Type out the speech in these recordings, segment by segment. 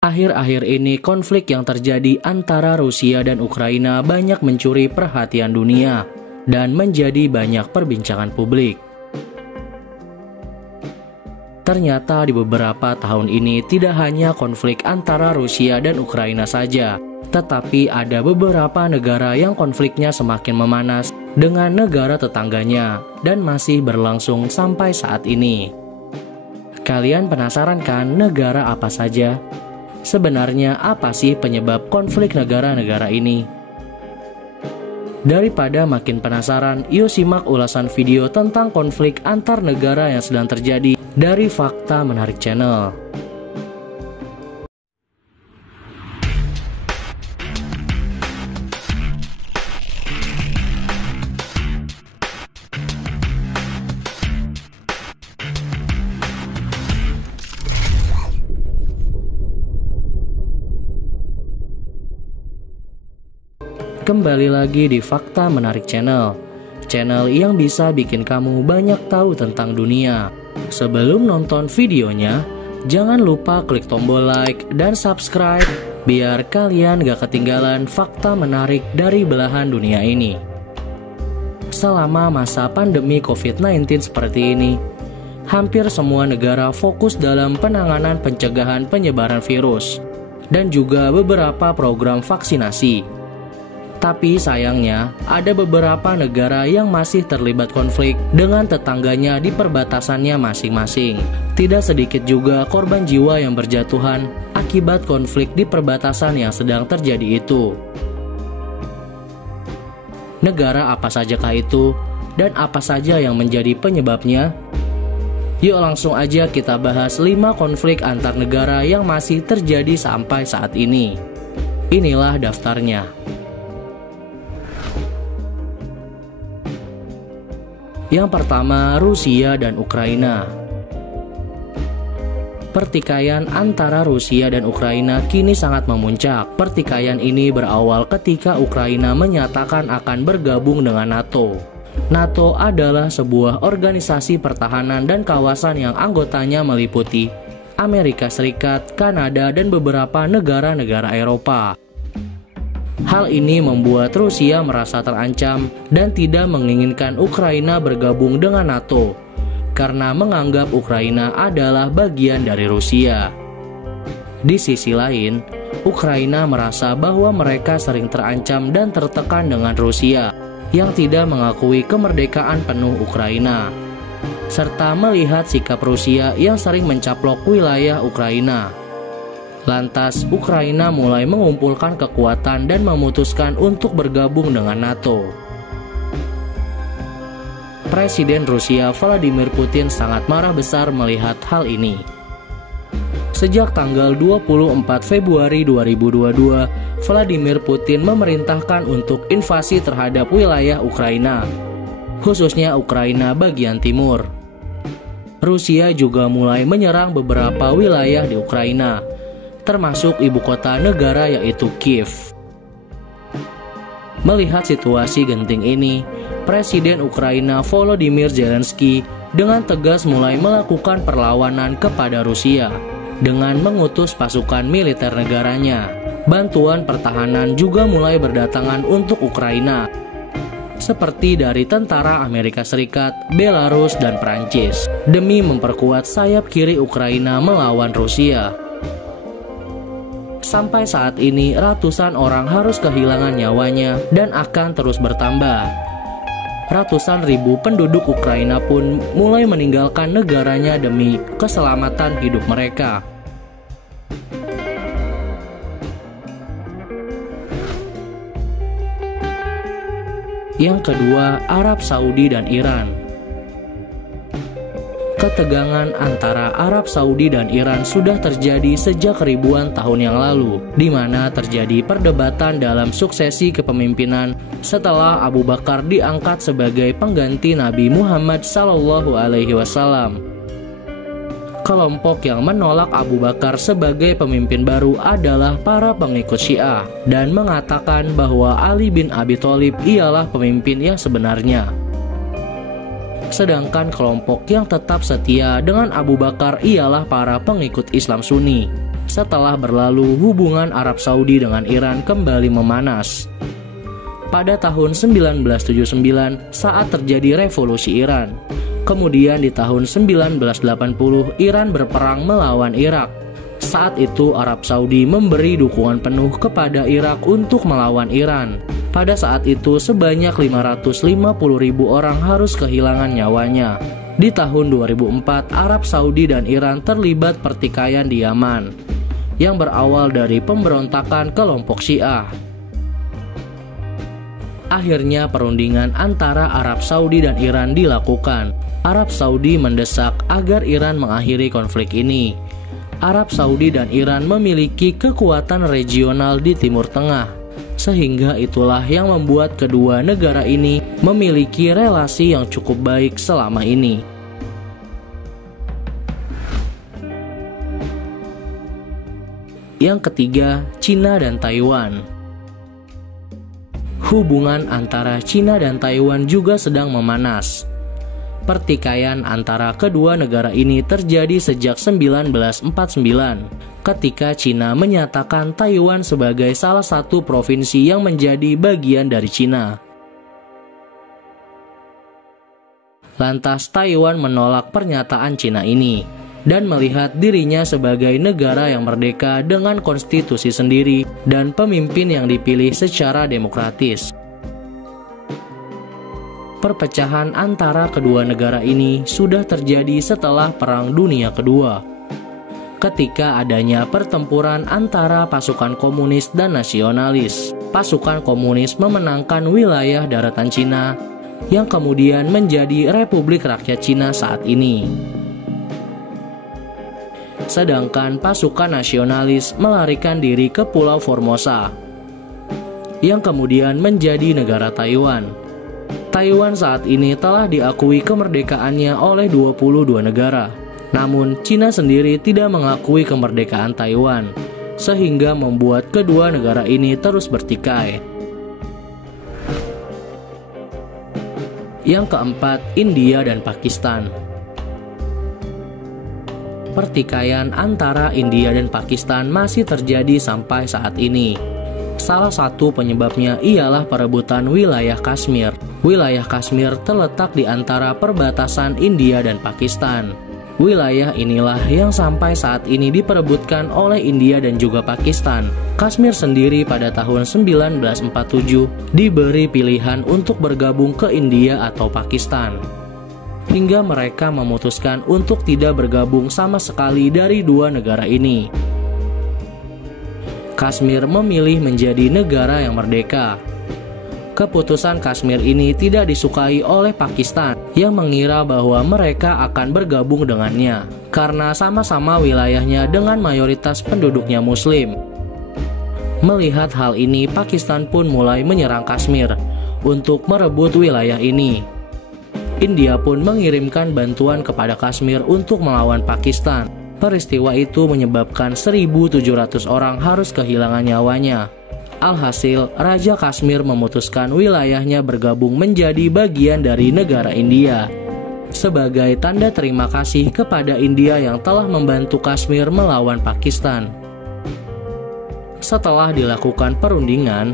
Akhir-akhir ini konflik yang terjadi antara Rusia dan Ukraina banyak mencuri perhatian dunia dan menjadi banyak perbincangan publik. Ternyata di beberapa tahun ini tidak hanya konflik antara Rusia dan Ukraina saja, tetapi ada beberapa negara yang konfliknya semakin memanas dengan negara tetangganya dan masih berlangsung sampai saat ini. Kalian penasaran kan negara apa saja? Sebenarnya apa sih penyebab konflik negara-negara ini? Daripada makin penasaran, yuk simak ulasan video tentang konflik antar negara yang sedang terjadi dari Fakta Menarik Channel. Kembali lagi di Fakta Menarik Channel, channel yang bisa bikin kamu banyak tahu tentang dunia. Sebelum nonton videonya, jangan lupa klik tombol like dan subscribe biar kalian gak ketinggalan fakta menarik dari belahan dunia ini. Selama masa pandemi COVID-19 seperti ini, hampir semua negara fokus dalam penanganan pencegahan penyebaran virus dan juga beberapa program vaksinasi. Tapi sayangnya, ada beberapa negara yang masih terlibat konflik dengan tetangganya di perbatasannya masing-masing. Tidak sedikit juga korban jiwa yang berjatuhan akibat konflik di perbatasan yang sedang terjadi itu. Negara apa sajakah itu, dan apa saja yang menjadi penyebabnya? Yuk langsung aja kita bahas 5 konflik antar negara yang masih terjadi sampai saat ini. Inilah daftarnya. Yang pertama, Rusia dan Ukraina. Pertikaian antara Rusia dan Ukraina kini sangat memuncak. Pertikaian ini berawal ketika Ukraina menyatakan akan bergabung dengan NATO. NATO adalah sebuah organisasi pertahanan dan kawasan yang anggotanya meliputi Amerika Serikat, Kanada, dan beberapa negara-negara Eropa. Hal ini membuat Rusia merasa terancam dan tidak menginginkan Ukraina bergabung dengan NATO karena menganggap Ukraina adalah bagian dari Rusia. Di sisi lain, Ukraina merasa bahwa mereka sering terancam dan tertekan dengan Rusia yang tidak mengakui kemerdekaan penuh Ukraina, serta melihat sikap Rusia yang sering mencaplok wilayah Ukraina. Lantas, Ukraina mulai mengumpulkan kekuatan dan memutuskan untuk bergabung dengan NATO. Presiden Rusia Vladimir Putin sangat marah besar melihat hal ini. Sejak tanggal 24 Februari 2022, Vladimir Putin memerintahkan untuk invasi terhadap wilayah Ukraina, khususnya Ukraina bagian timur. Rusia juga mulai menyerang beberapa wilayah di Ukraina, termasuk ibu kota negara yaitu Kiev. Melihat situasi genting ini, Presiden Ukraina Volodymyr Zelensky dengan tegas mulai melakukan perlawanan kepada Rusia dengan mengutus pasukan militer negaranya. Bantuan pertahanan juga mulai berdatangan untuk Ukraina, seperti dari tentara Amerika Serikat, Belarus, dan Prancis, demi memperkuat sayap kiri Ukraina melawan Rusia. Sampai saat ini, ratusan orang harus kehilangan nyawanya dan akan terus bertambah. Ratusan ribu penduduk Ukraina pun mulai meninggalkan negaranya demi keselamatan hidup mereka. Yang kedua, Arab Saudi dan Iran. Ketegangan antara Arab Saudi dan Iran sudah terjadi sejak ribuan tahun yang lalu, di mana terjadi perdebatan dalam suksesi kepemimpinan setelah Abu Bakar diangkat sebagai pengganti Nabi Muhammad SAW. Kelompok yang menolak Abu Bakar sebagai pemimpin baru adalah para pengikut Syiah dan mengatakan bahwa Ali bin Abi Thalib ialah pemimpin yang sebenarnya. Sedangkan kelompok yang tetap setia dengan Abu Bakar ialah para pengikut Islam Sunni, Setelah berlalu, hubungan Arab Saudi dengan Iran kembali memanas. Pada tahun 1979 saat terjadi revolusi Iran. Kemudian di tahun 1980 Iran berperang melawan Irak. Saat itu Arab Saudi memberi dukungan penuh kepada Irak untuk melawan Iran. Pada saat itu sebanyak 550.000 orang harus kehilangan nyawanya. Di tahun 2004 Arab Saudi dan Iran terlibat pertikaian di Yaman yang berawal dari pemberontakan kelompok Syiah. Akhirnya perundingan antara Arab Saudi dan Iran dilakukan. Arab Saudi mendesak agar Iran mengakhiri konflik ini. Arab Saudi dan Iran memiliki kekuatan regional di Timur Tengah, sehingga itulah yang membuat kedua negara ini memiliki relasi yang cukup baik selama ini. Yang ketiga, Cina dan Taiwan. Hubungan antara Cina dan Taiwan juga sedang memanas. Pertikaian antara kedua negara ini terjadi sejak 1949 ketika Cina menyatakan Taiwan sebagai salah satu provinsi yang menjadi bagian dari Cina. Lantas Taiwan menolak pernyataan Cina ini dan melihat dirinya sebagai negara yang merdeka dengan konstitusi sendiri dan pemimpin yang dipilih secara demokratis. Perpecahan antara kedua negara ini sudah terjadi setelah Perang Dunia Kedua, ketika adanya pertempuran antara pasukan komunis dan nasionalis. Pasukan komunis memenangkan wilayah daratan Cina, yang kemudian menjadi Republik Rakyat Cina saat ini. Sedangkan pasukan nasionalis melarikan diri ke Pulau Formosa, yang kemudian menjadi negara Taiwan. Taiwan saat ini telah diakui kemerdekaannya oleh 22 negara. Namun, Cina sendiri tidak mengakui kemerdekaan Taiwan, sehingga membuat kedua negara ini terus bertikai. Yang keempat, India dan Pakistan. Pertikaian antara India dan Pakistan masih terjadi sampai saat ini. Salah satu penyebabnya ialah perebutan wilayah Kashmir. Wilayah Kashmir terletak di antara perbatasan India dan Pakistan. Wilayah inilah yang sampai saat ini diperebutkan oleh India dan juga Pakistan. Kashmir sendiri pada tahun 1947 diberi pilihan untuk bergabung ke India atau Pakistan, hingga mereka memutuskan untuk tidak bergabung sama sekali dari dua negara ini. Kashmir memilih menjadi negara yang merdeka. Keputusan Kashmir ini tidak disukai oleh Pakistan yang mengira bahwa mereka akan bergabung dengannya karena sama-sama wilayahnya dengan mayoritas penduduknya Muslim. Melihat hal ini, Pakistan pun mulai menyerang Kashmir untuk merebut wilayah ini. India pun mengirimkan bantuan kepada Kashmir untuk melawan Pakistan. Peristiwa itu menyebabkan 1.700 orang harus kehilangan nyawanya. Alhasil, Raja Kashmir memutuskan wilayahnya bergabung menjadi bagian dari negara India, sebagai tanda terima kasih kepada India yang telah membantu Kashmir melawan Pakistan. Setelah dilakukan perundingan,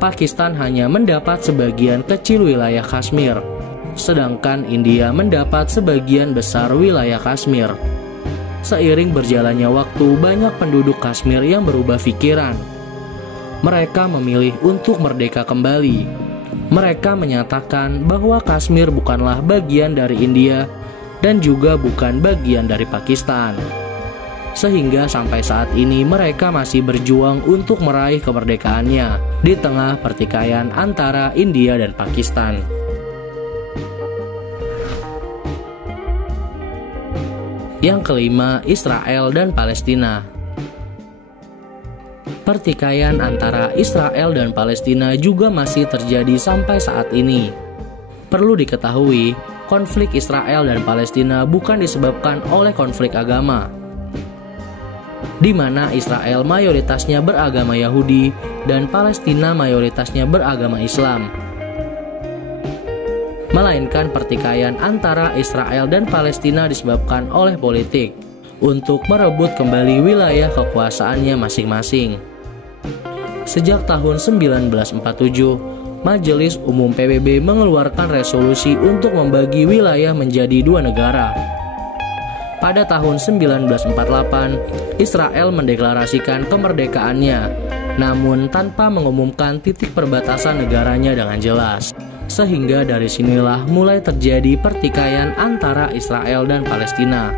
Pakistan hanya mendapat sebagian kecil wilayah Kashmir, sedangkan India mendapat sebagian besar wilayah Kashmir. Seiring berjalannya waktu, banyak penduduk Kashmir yang berubah pikiran. Mereka memilih untuk merdeka kembali. Mereka menyatakan bahwa Kashmir bukanlah bagian dari India dan juga bukan bagian dari Pakistan. Sehingga sampai saat ini mereka masih berjuang untuk meraih kemerdekaannya di tengah pertikaian antara India dan Pakistan. Yang kelima, Israel dan Palestina. Pertikaian antara Israel dan Palestina juga masih terjadi sampai saat ini. Perlu diketahui, konflik Israel dan Palestina bukan disebabkan oleh konflik agama, di mana Israel mayoritasnya beragama Yahudi dan Palestina mayoritasnya beragama Islam. Melainkan pertikaian antara Israel dan Palestina disebabkan oleh politik. untuk merebut kembali wilayah kekuasaannya masing-masing. Sejak tahun 1947, Majelis Umum PBB mengeluarkan resolusi untuk membagi wilayah menjadi dua negara. Pada tahun 1948, Israel mendeklarasikan kemerdekaannya, namun tanpa mengumumkan titik perbatasan negaranya dengan jelas. Sehingga dari sinilah mulai terjadi pertikaian antara Israel dan Palestina.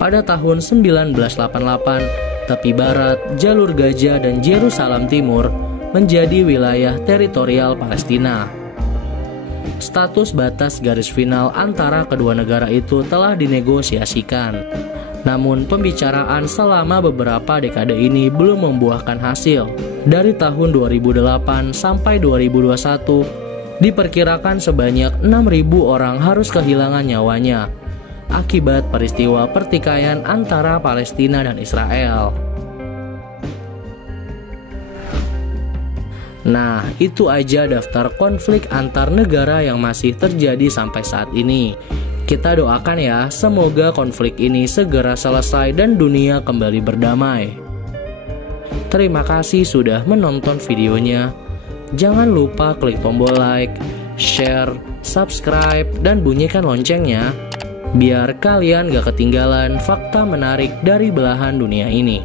Pada tahun 1988, tepi barat, jalur Gaza dan Yerusalem Timur menjadi wilayah teritorial Palestina. Status batas garis final antara kedua negara itu telah dinegosiasikan. Namun pembicaraan selama beberapa dekade ini belum membuahkan hasil. Dari tahun 2008 sampai 2021, diperkirakan sebanyak 6.000 orang harus kehilangan nyawanya akibat peristiwa pertikaian antara Palestina dan Israel. Nah, itu aja daftar konflik antar negara yang masih terjadi sampai saat ini. Kita doakan ya, semoga konflik ini segera selesai dan dunia kembali berdamai. Terima kasih sudah menonton videonya. Jangan lupa klik tombol like, share, subscribe, dan bunyikan loncengnya, biar kalian gak ketinggalan fakta menarik dari belahan dunia ini.